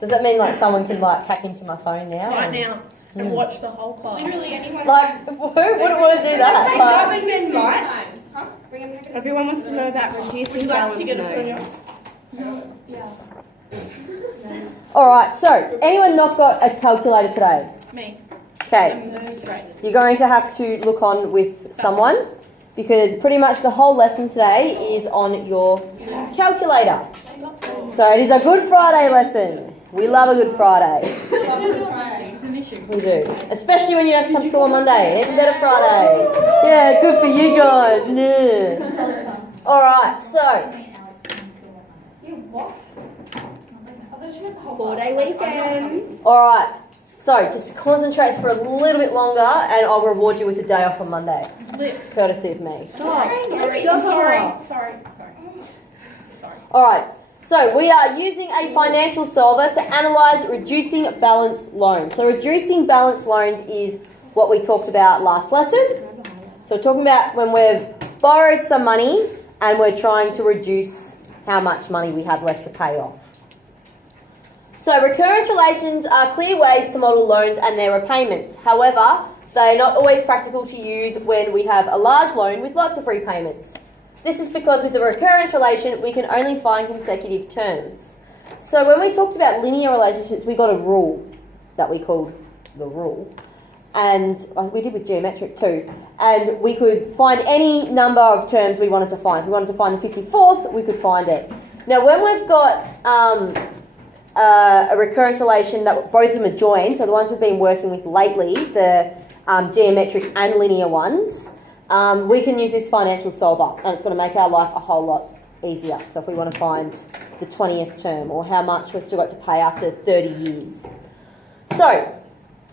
Does that mean like someone can like hack into my phone now? Right now. And watch the whole class. Literally anyone. Like, who wouldn't want to do that? Like, Everyone wants to know about reducing balance notes. all right, so anyone not got a calculator today? Me. Okay, Disgrace. you're going to have to look on with someone because pretty much the whole lesson today is on your calculator. So it is a Good Friday lesson. We love a Good Friday. This is an issue. We do. Especially when you don't have to come to school on Monday. Even better Friday. Yeah, good for you guys. Yeah. Alright, so. 4-day weekend. Alright, so just concentrate for a little bit longer and I'll reward you with a day off on Monday. Lip. Courtesy of me. Sorry. Alright, so we are using a financial solver to analyse reducing balance loans. So reducing balance loans is what we talked about last lesson. So we're talking about when we've borrowed some money and we're trying to reduce how much money we have left to pay off. So recurrence relations are clear ways to model loans and their repayments. However, they are not always practical to use when we have a large loan with lots of repayments. This is because with the recurrence relation, we can only find consecutive terms. So when we talked about linear relationships, we got a rule that we called the rule. And we did with geometric too. And we could find any number of terms we wanted to find. If we wanted to find the 54th, we could find it. Now when we've got a recurrence relation that both of them are joined, so the ones we've been working with lately, the geometric and linear ones, we can use this financial solver and it's going to make our life a whole lot easier. So if we want to find the 20th term or how much we've still got to pay after 30 years. So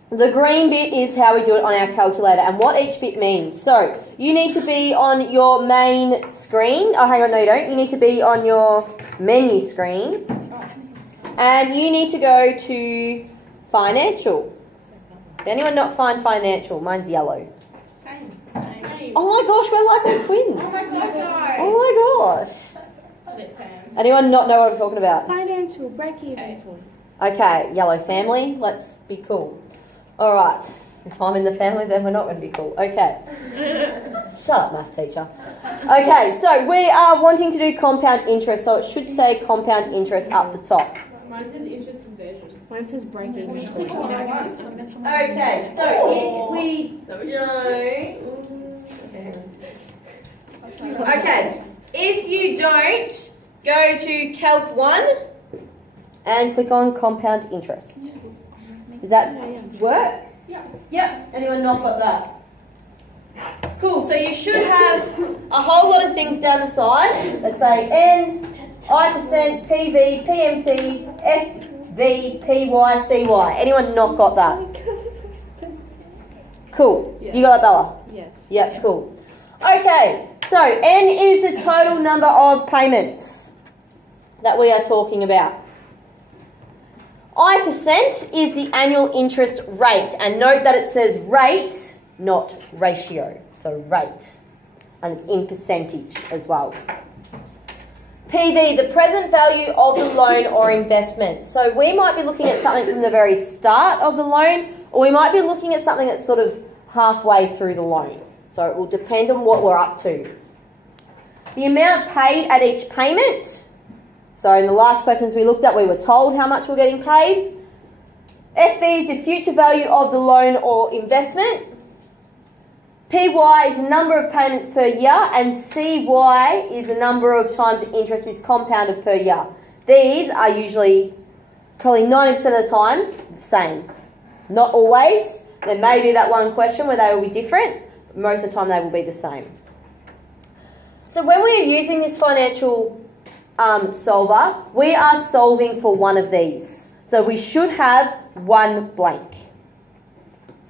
the green bit is how we do it on our calculator and what each bit means. So you need to be on your main screen. Oh, hang on, no you don't. You need to be on your menu screen. And you need to go to financial. Did anyone not find financial? Mine's yellow. Same. Oh my gosh, we're like all twins. Oh my god, guys. Oh my gosh. Lip fam. Anyone not know what I'm talking about? Financial break-even. Okay, yellow family. Let's be cool. All right. If I'm in the family, then we're not going to be cool. Okay. Shut up, maths teacher. Okay, so we are wanting to do compound interest, so it should say compound interest up the top. Mine says interest conversion. Mine says break-even. Okay, so if we don't... Okay, if you don't, go to Calc 1 and click on compound interest. Did that work? Yeah. Yep. Anyone not got that? Cool, so you should have a whole lot of things down the side that say N, I%, PV, PMT, FV, PY, CY. Anyone not got that? Cool. Yeah. You got that, Bella? Yes. Yep, cool. Okay, so N is the total number of payments that we are talking about. I% is the annual interest rate, and note that it says rate, not ratio, so rate, and it's in percentage as well. PV, the present value of the loan or investment. So we might be looking at something from the very start of the loan, or we might be looking at something that's sort of halfway through the loan. So it will depend on what we're up to. The amount paid at each payment. So in the last questions we looked at, we were told how much we're getting paid. FV is the future value of the loan or investment. PY is the number of payments per year, and CY is the number of times the interest is compounded per year. These are usually, probably 90% of the time, the same. Not always. There may be that one question where they will be different, but most of the time they will be the same. So when we are using this financial solver, we are solving for one of these. So we should have one blank.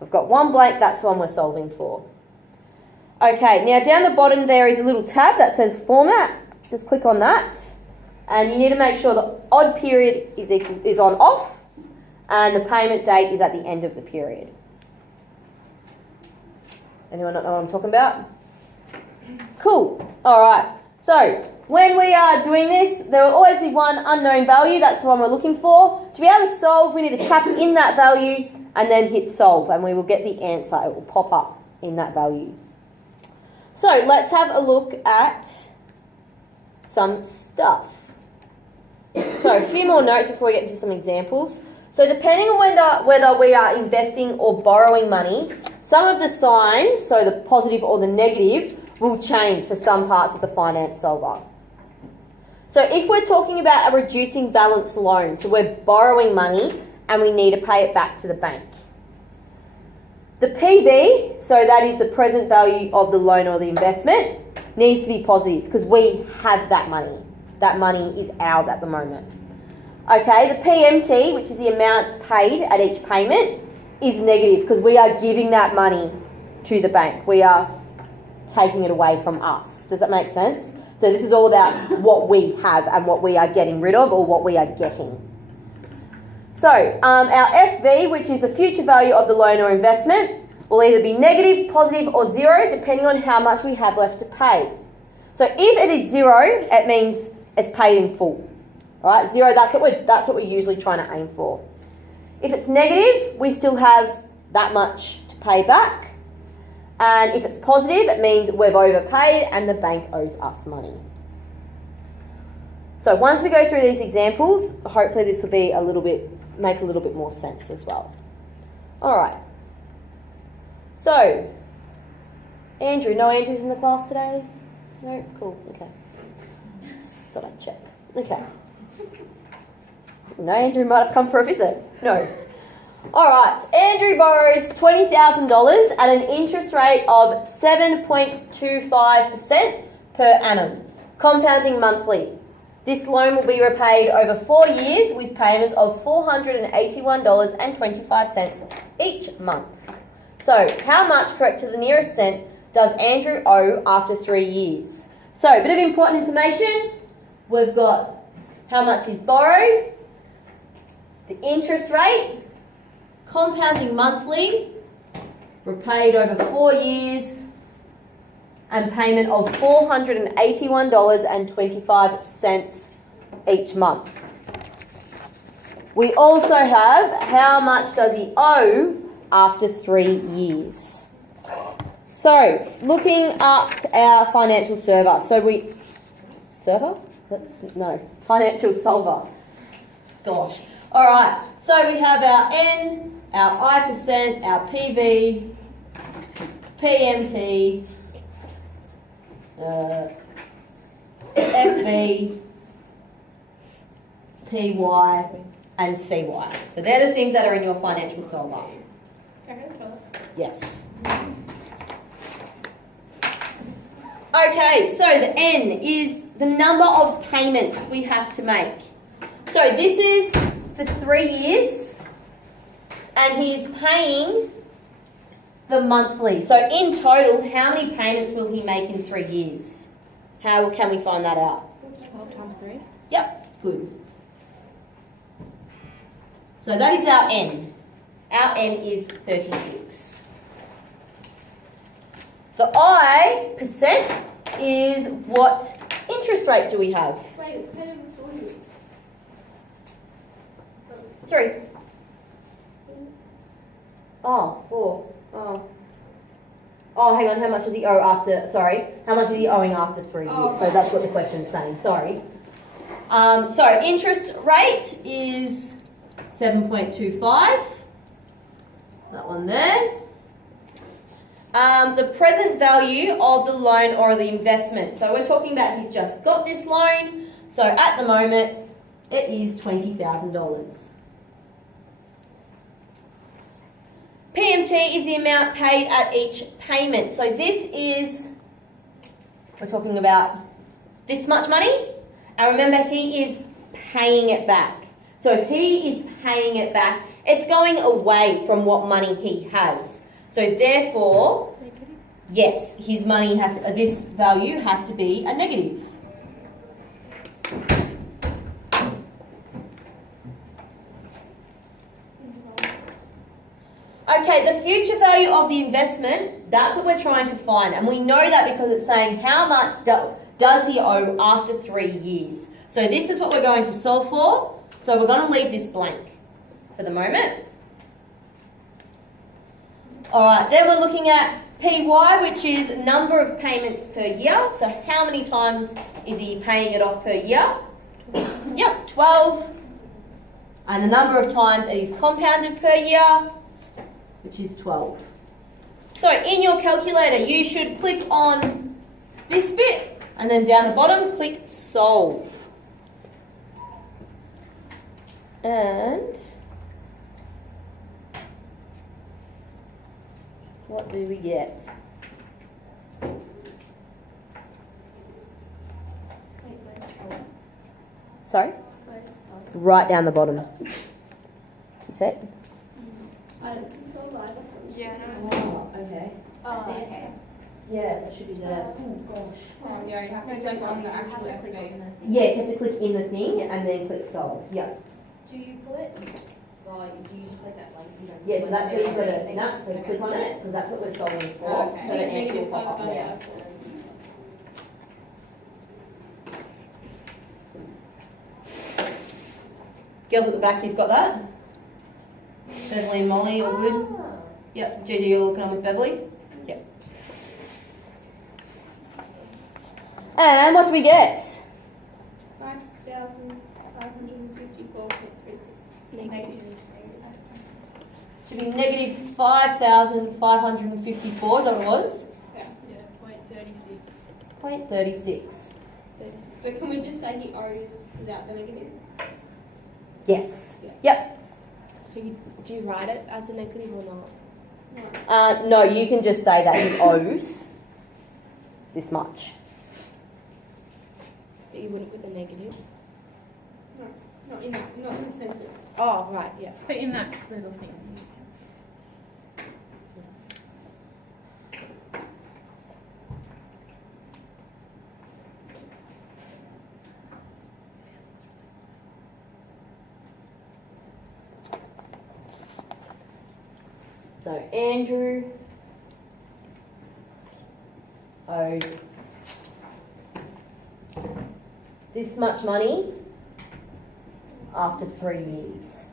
We've got one blank, that's the one we're solving for. Okay, now down the bottom there is a little tab that says format. Just click on that. And you need to make sure the odd period is on off and the payment date is at the end of the period. Anyone not know what I'm talking about? Cool. All right. So when we are doing this, there will always be one unknown value. That's the one we're looking for. To be able to solve, we need to tap in that value and then hit solve, and we will get the answer. It will pop up in that value. So let's have a look at some stuff. So a few more notes before we get into some examples. So depending on whether we are investing or borrowing money, some of the signs, so the positive or the negative, will change for some parts of the finance solver. So if we're talking about a reducing balance loan, so we're borrowing money and we need to pay it back to the bank. The PV, so that is the present value of the loan or the investment, needs to be positive because we have that money. That money is ours at the moment. Okay, the PMT, which is the amount paid at each payment, is negative because we are giving that money to the bank. We are taking it away from us. Does that make sense? So this is all about what we have and what we are getting rid of or what we are getting. So our FV, which is the future value of the loan or investment, will either be negative, positive or zero depending on how much we have left to pay. So if it is zero, it means it's paid in full. All right, zero, that's what we're usually trying to aim for. If it's negative, we still have that much to pay back. And if it's positive, it means we've overpaid and the bank owes us money. So once we go through these examples, hopefully this will be make a little bit more sense as well. All right. So, Andrew, no Andrew's in the class today? No? Cool, okay. Just thought I'd check. Okay. No, Andrew might have come for a visit. No. All right, Andrew borrows $20,000 at an interest rate of 7.25% per annum, compounding monthly. This loan will be repaid over 4 years with payments of $481.25 each month. So, how much, correct to the nearest cent, does Andrew owe after 3 years? So, a bit of important information. We've got how much he's borrowed, the interest rate, compounding monthly, repaid over 4 years, and payment of $481.25 each month. We also have how much does he owe after 3 years. So, looking at our financial server. Financial solver. Gosh. All right. So we have our N, our I%, our PV, PMT, FV, PY, and CY. So they're the things that are in your financial solver. Yes. Okay, so the N is the number of payments we have to make. So this is for 3 years, and he's paying the monthly. So in total, how many payments will he make in 3 years? How can we find that out? 12 times 3. Yep, good. So that is our N. Our N is 36. The I% is what interest rate do we have? Wait, it's paid before you. 3. Oh, 4. Oh, hang on. How much does he owe after? Sorry, how much is he owing after 3 years? Oh, so that's what the question's saying. Sorry. So interest rate is 7.25. That one there. The present value of the loan or the investment. So we're talking about he's just got this loan. So at the moment, it is $20,000. PMT is the amount paid at each payment. So this is, we're talking about this much money. And remember, he is paying it back. So if he is paying it back, it's going away from what money he has. So therefore, yes, his money has, this value has to be a negative. Okay, the future value of the investment, that's what we're trying to find. And we know that because it's saying how much does he owe after 3 years? So this is what we're going to solve for. So we're going to leave this blank for the moment. Alright, then we're looking at PY, which is number of payments per year. So how many times is he paying it off per year? Yep, 12. And the number of times it is compounded per year, which is 12. So in your calculator, you should click on this bit and then down the bottom, click solve. And what do we get? Sorry? Right down the bottom. You see it? Yeah, Oh, okay. okay. Yeah, that should be there. Oh gosh. Oh, yeah, you have to click on the actual FB. Yes, you have to click in the thing and then click solve. Yeah. Do you put, do you just like that blank? You don't Yeah, so put that's where you've got zero to, no, so click on it, because that's what we're solving for. Okay. So the answer will pop up there. Yeah. Girls at the back, you've got that? Beverly and Molly, all good? Yep. Gigi, you're looking on with Beverly? Yep. And what do we get? 5,554.36. Negative. Should be negative 5,554, is that what it was? Yeah, 0.36. 0.36. So can we just say he owes without the negative? Yes. Yep. So do you write it as a negative or not? No, you can just say that he owes this much. But you wouldn't put the negative? No, not in that, not in the sentence. Oh, right, yeah. But in that little thing. So Andrew owes this much money after 3 years.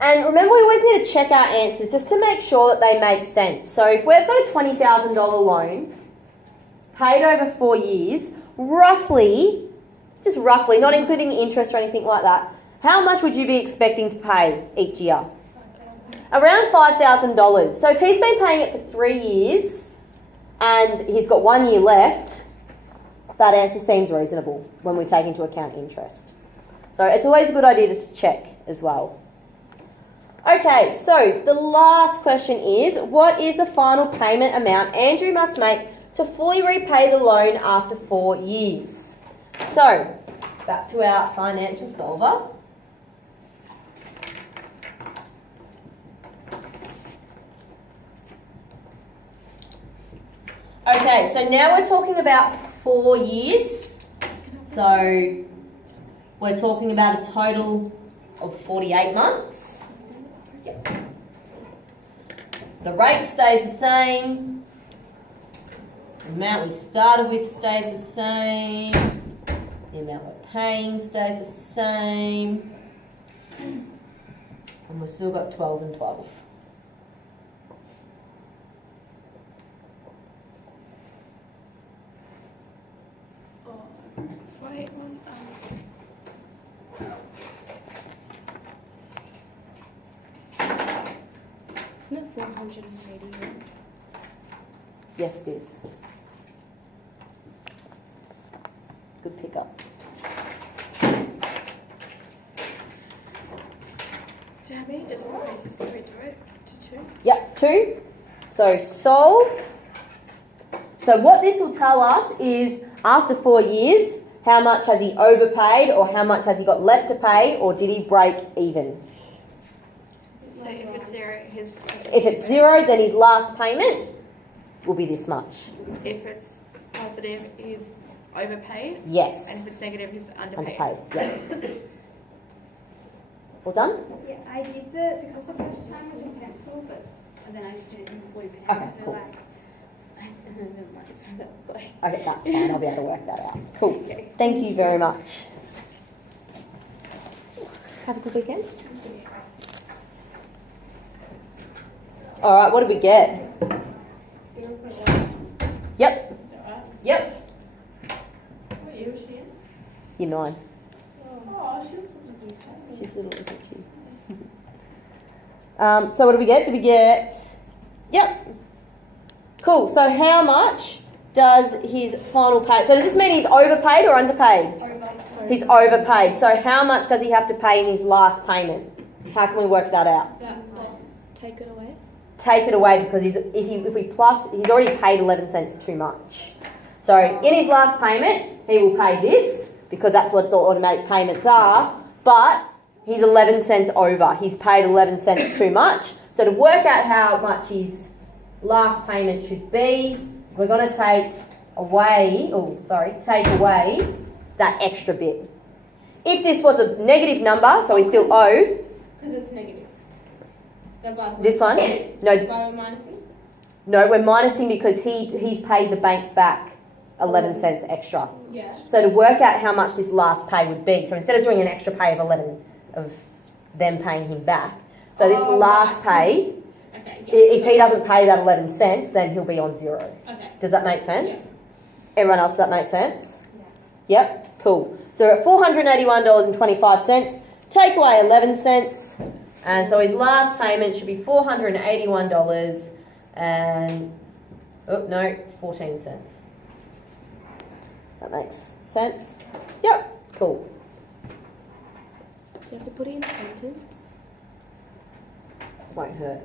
And remember, we always need to check our answers just to make sure that they make sense. So if we've got a $20,000 loan, paid over 4 years, roughly, just roughly, not including interest or anything like that, how much would you be expecting to pay each year? Around $5,000. So if he's been paying it for 3 years and he's got 1 year left, that answer seems reasonable when we take into account interest. So it's always a good idea to check as well. Okay, so the last question is, what is the final payment amount Andrew must make to fully repay the loan after 4 years? So, back to our financial solver. Okay, so now we're talking about 4 years. So we're talking about a total of 48 months. Yep. The rate stays the same. The amount we started with stays the same. The amount we're paying stays the same. And we've still got 12 and 12. Wait, isn't it 480? Yes, it is. Good pickup. Do you have any decimal places to redo it to 2? Yep, 2. So solve. So what this will tell us is after 4 years, how much has he overpaid or how much has he got left to pay or did he break even? So if it's 0, his... If it's 0, then his last payment will be this much. If it's positive, he's overpaid. And Yes. if it's negative, he's underpaid. Underpaid. Yeah. All done? Yeah, I did because the first time was in pencil, but then I just did it in blue pen. Okay, so cool. like, Okay, that's fine. I'll be able to work that out. Cool. Thank you very much. Have a good weekend. All right, what did we get? 0.1. Yep. Alright. Yep. What year was she in? Year 9. Oh, she looks like a good She's little, isn't she? So what did we get? Did we get... Yep. Cool. So how much does his final pay... So does this mean he's overpaid or underpaid? He's overpaid. So how much does he have to pay in his last payment? How can we work that out? That plus. Take it away. Take it away because if we plus, he's already paid 11 cents too much. So in his last payment, he will pay this because that's what the automatic payments are, but he's 11 cents over. He's paid 11 cents too much. So to work out how much his last payment should be, we're going to take away that extra bit. If this was a negative number, so he's still owed, Because it's negative. this one, Why no, we're minusing? no, we're minusing because he's paid the bank back 11 cents extra. Yeah. So to work out how much this last pay would be, so instead of doing an extra pay of 11 of them paying him back, so this last pay, Okay. if he doesn't pay that 11 cents, then he'll be on 0. Okay. Does that make sense? Everyone else, does that make sense? Yep, cool. So we're at $481.25, take away 11 cents, and so his last payment should be $481 and, 14 cents. That makes sense? Yep, cool. Do you have to put it in a sentence? Won't hurt.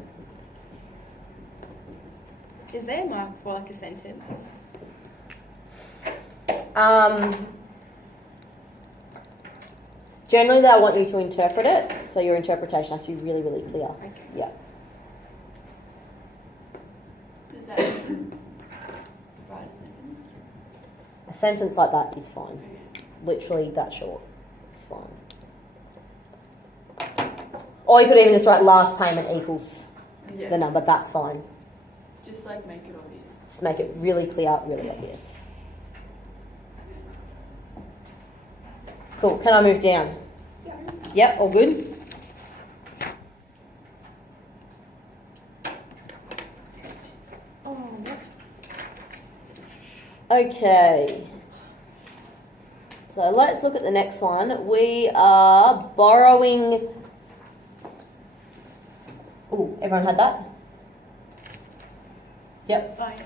Is there a mark for like a sentence? Generally, they'll want you to interpret it, so your interpretation has to be really, really clear. Okay. Yeah. Does that mean write a sentence? A sentence like that is fine. Literally that short. It's fine. Or you could even just write last payment equals the number. That's fine. Just like make it obvious. Just make it really clear, really obvious. Cool. Can I move down? Yep, all good? Oh, what? Okay. So let's look at the next one. We are borrowing... Oh, everyone had that? Yep. Oh, yeah.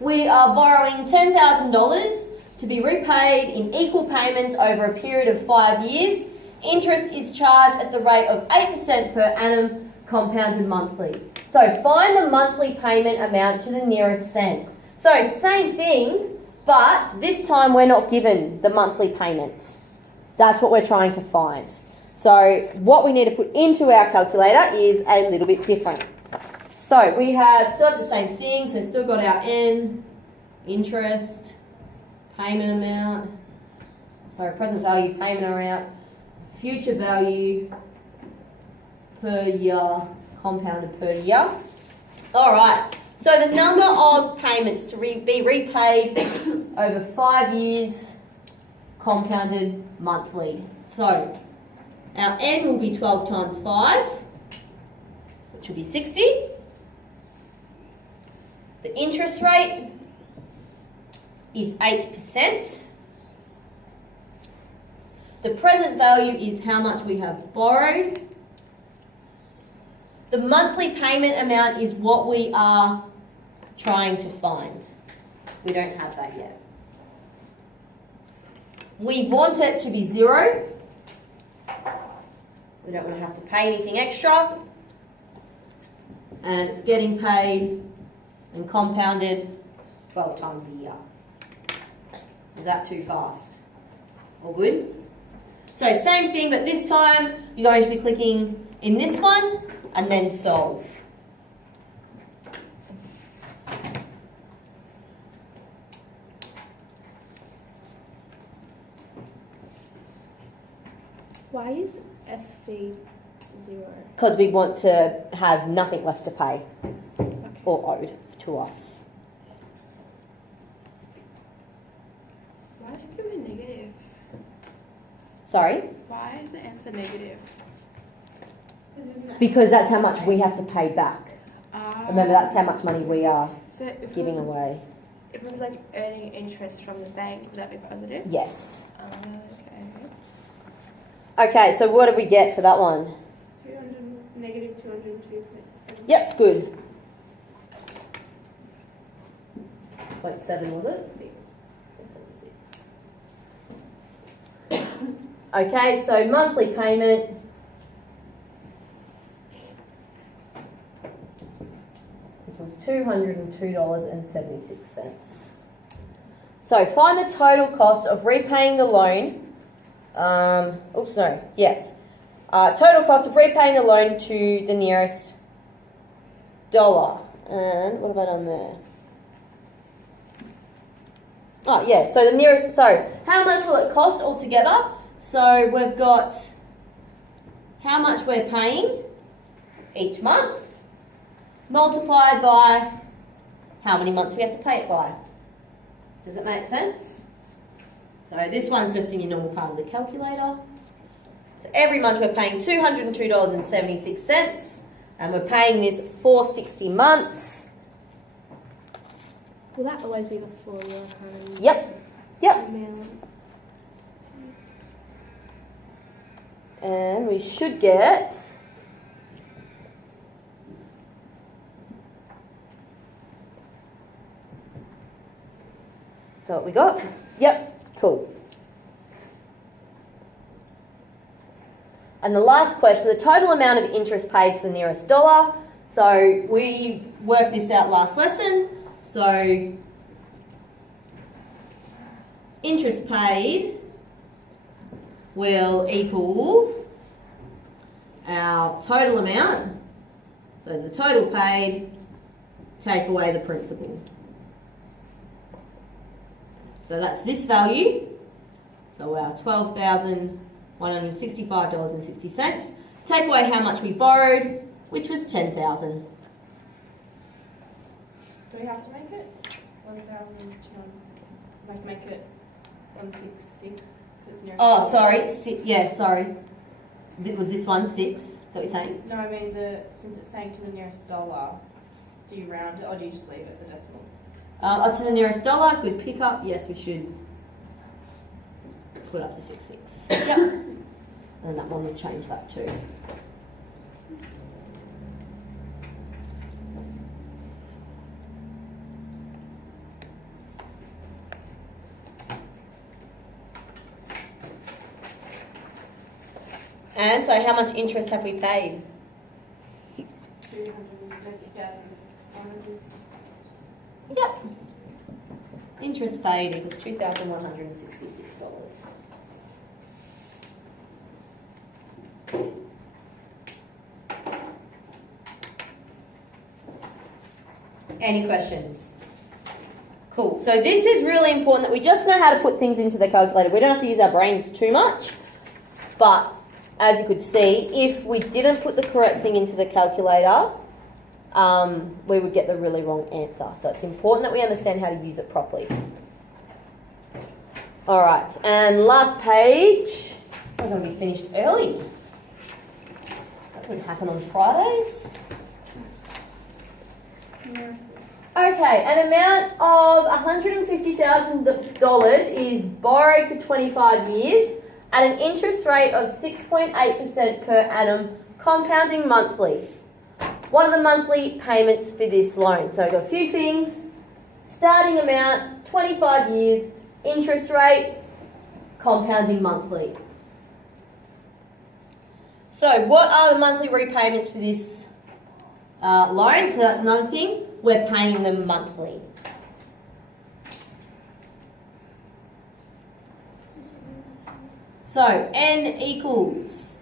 We are borrowing $10,000 to be repaid in equal payments over a period of 5 years. Interest is charged at the rate of 8% per annum, compounded monthly. So find the monthly payment amount to the nearest cent. So same thing, but this time we're not given the monthly payment. That's what we're trying to find. So what we need to put into our calculator is a little bit different. So we have sort of the same thing, so we've still got our N, interest, payment amount, present value, payment amount, future value per year, compounded per year. All right, so the number of payments to be repaid over 5 years, compounded monthly. So our N will be 12 times 5, which will be 60. The interest rate is 8%. The present value is how much we have borrowed. The monthly payment amount is what we are trying to find. We don't have that yet. We want it to be 0. We don't want to have to pay anything extra. And it's getting paid and compounded 12 times a year. Is that too fast? All good? So same thing, but this time you're going to be clicking in this one and then solve. Why is FV 0? Because we want to have nothing left to pay or owed to us. Why is it giving negatives? Sorry? Why is the answer negative? Because that's how much we have to pay back. Remember, that's how much money we are So if it giving was, away. if it was like earning interest from the bank, would that be positive? Yes. Okay. Okay, so what did we get for that one? 200, negative 202.7. Yep, good. 0.7 was it? Okay, so monthly payment. It was $202.76. So find the total cost of repaying the loan. Total cost of repaying the loan to the nearest dollar. And what have I done there? Oh, yeah, so the nearest, so how much will it cost altogether? So we've got how much we're paying each month, multiplied by how many months we have to pay it by. Does it make sense? So this one's just in your normal part of the calculator. So every month we're paying $202.76, and we're paying this for 60 months. Will that always be the full Yep. amount? And we should get so what we got? Yep, cool. And the last question, the total amount of interest paid to the nearest dollar. So we worked this out last lesson. So interest paid will equal our total amount. So the total paid, take away the principal. So that's this value. So our $12,165.60. Take away how much we borrowed, which was $10,000. Do we have to make it 1,000? Like make it 166? Oh, sorry. Sorry. Was this one 6? Is that what you're saying? No, I mean since it's saying to the nearest dollar, do you round it or do you just leave it the decimals? To the nearest dollar, good pick up. Yes, we should put up to 66. Yep. And that one will change that too. And so how much interest have we paid? 230,166. Yep. Interest paid equals $2,166. Any questions? Cool. So this is really important that we just know how to put things into the calculator. We don't have to use our brains too much. But as you could see, if we didn't put the correct thing into the calculator, we would get the really wrong answer. So it's important that we understand how to use it properly. All right, and last page. We're going to be finished early. That doesn't happen on Fridays. Okay, an amount of $150,000 is borrowed for 25 years at an interest rate of 6.8% per annum, compounding monthly. What are the monthly payments for this loan? So I've got a few things. Starting amount, 25 years, interest rate, compounding monthly. So what are the monthly repayments for this loan? So that's another thing. We're paying them monthly. So N equals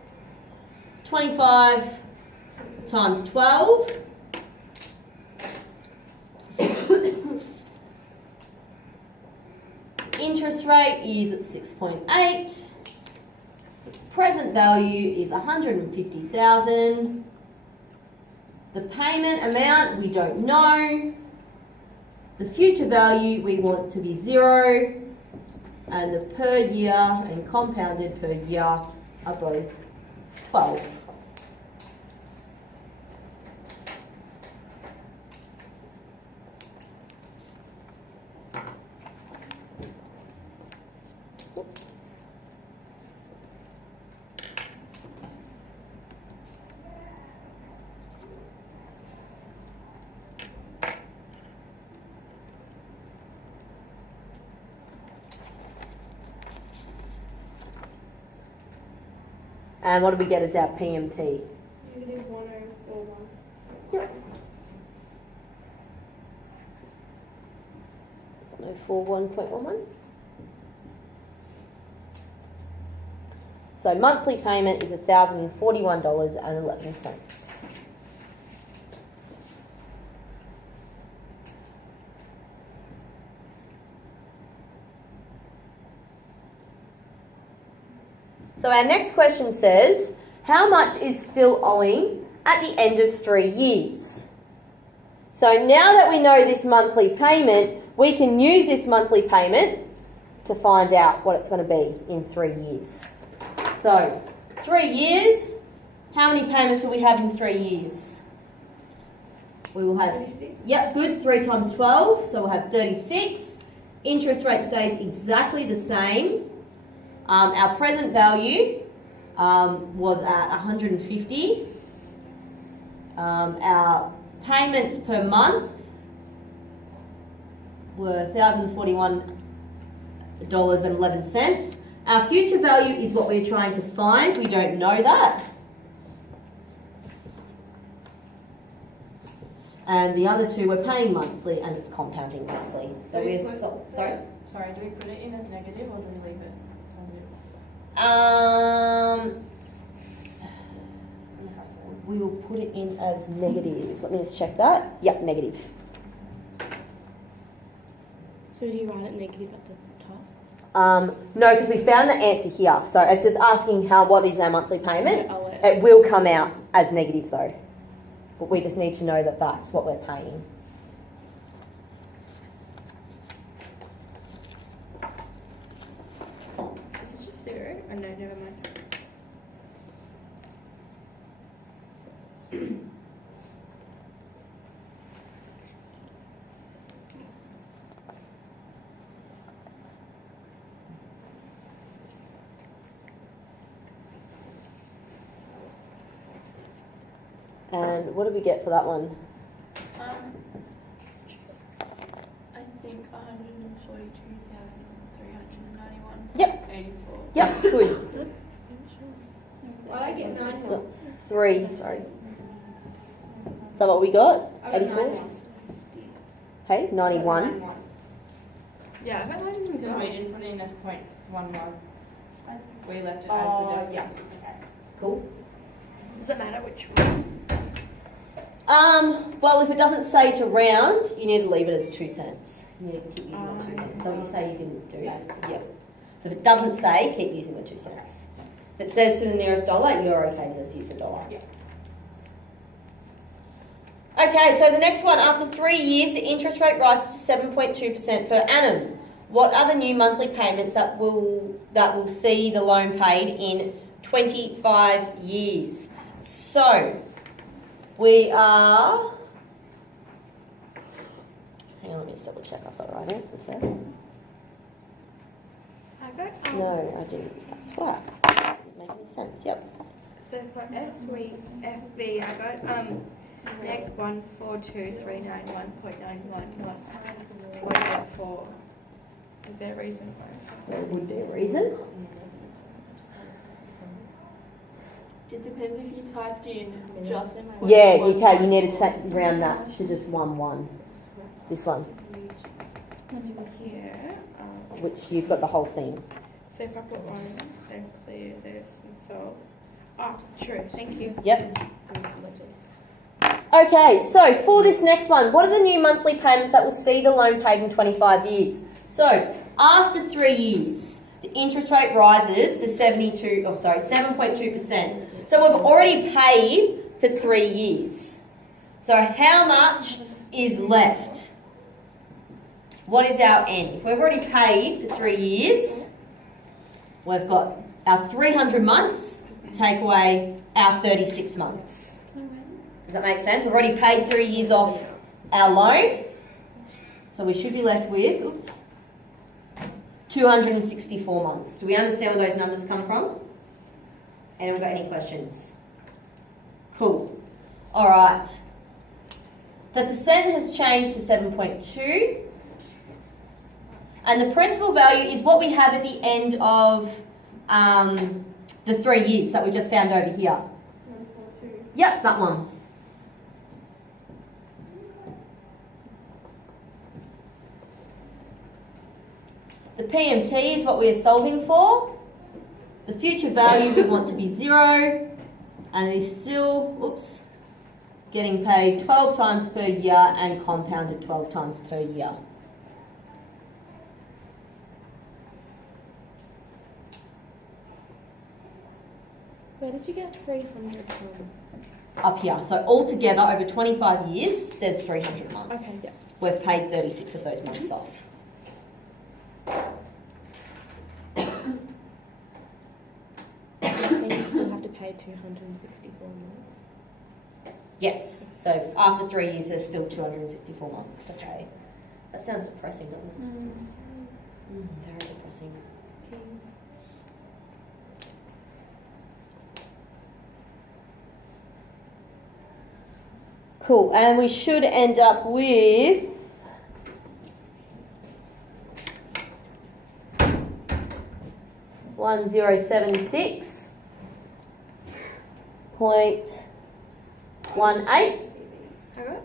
25 times 12. Interest rate is at 6.8. Present value is 150,000. The payment amount we don't know. The future value we want to be 0, and the per year and compounded per year are both 12. Oops. And what do we get as our PMT? Negative 1041. Yep. 141.11. So monthly payment is $1,041.11. So our next question says, how much is still owing at the end of 3 years? So now that we know this monthly payment, we can use this monthly payment to find out what it's going to be in 3 years. So 3 years, how many payments will we have in 3 years? We will have, 36. yep, good, 3 times 12, so we'll have 36. Interest rate stays exactly the same. Our present value was at 150. Our payments per month were $1,041.11. Our future value is what we're trying to find. We don't know that. And the other two we're paying monthly, and it's compounding monthly. So we're sorry. Sorry, do we put it in as negative or do we leave it positive? We will put it in as negative. Let me just check that. Yep, negative. So do you write it negative at the top? No, because we found the answer here. So it's just asking what is our monthly payment. Oh, it. It will come out as negative though. But we just need to know that that's what we're paying. Is it just 0? Oh no, never mind. And what did we get for that one? I think 142,391. Yep. 84. Yep, good. Well, I get 9 months. 3, sorry. Is that what we got? I got 9 84? months. Hey, 91. Yeah, I got 9 as Because well. we didn't put it in as 0.11. We left it Oh, as the decimal. yeah. Cool. Does it matter which one? Well, if it doesn't say to round, you need to leave it as 2 cents. You need to keep using the 2 cents. So you say you didn't do that. Yep. So if it doesn't say, keep using the 2 cents. If it says to the nearest dollar, you're okay to just use the dollar. Yeah. Okay, so the next one, after 3 years, the interest rate rises to 7.2% per annum. What are the new monthly payments that will see the loan paid in 25 years? So, we are... Hang on, let me just double check I've got the right answers there. I got No, I didn't. That's why. Didn't make any sense, yep. So for FB, I got neg 142,391.911.4. Is there a reason for it? There would be a reason. It depends if you typed in just. Yeah, you can. You need to round that to just 1. This one, Here. which you've got the whole thing. So if I put 1, so clear this and so. Ah, true. Thank you. Yep. Okay, so for this next one, what are the new monthly payments that will see the loan paid in 25 years? So after 3 years, the interest rate rises to 7.2%. So we've already paid for 3 years. So how much is left? what is our N? If we've already paid for 3 years, we've got our 300 months, take away our 36 months. Does that make sense? We've already paid 3 years off our loan, so we should be left with, 264 months. Do we understand where those numbers come from? Anyone got any questions? Cool. All right. The percent has changed to 7.2. And the principal value is what we have at the end of the 3 years that we just found over here. 142. Yep, that one. The PMT is what we are solving for. The future value we want to be 0, and it is still, getting paid 12 times per year and compounded 12 times per year. Where did you get 300 from? Up here. So altogether, over 25 years, there's 300 months. Okay, yeah. We've paid 36 of those months off. I think you still have to pay 264 months. Yes. So after 3 years, there's still 264 months to pay. That sounds depressing, doesn't it? Very depressing. Cool, and we should end up with $1076.18. I got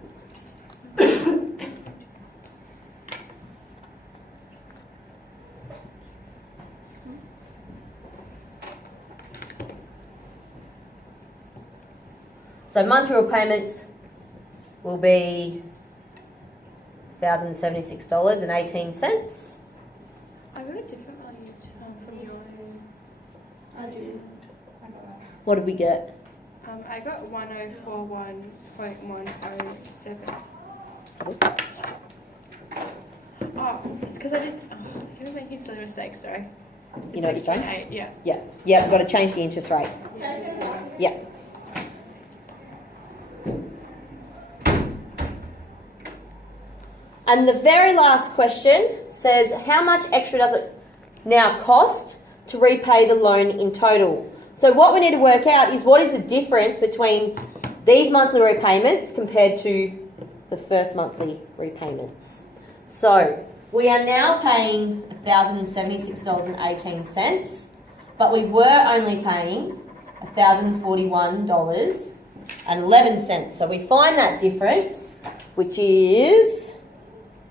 So monthly repayments will be $1,076.18. I got a different value from yours. I do. What did we get? I got 1041.107. Oh, it's because I did. Oh, I was making silly mistakes, sorry. You know what you're saying? 6.8, yeah. Yeah, we've got to change the interest rate. Yeah. And the very last question says, how much extra does it now cost to repay the loan in total? So what we need to work out is what is the difference between these monthly repayments compared to the first monthly repayments. So we are now paying $1,076.18, but we were only paying $1,041.11. So we find that difference, which is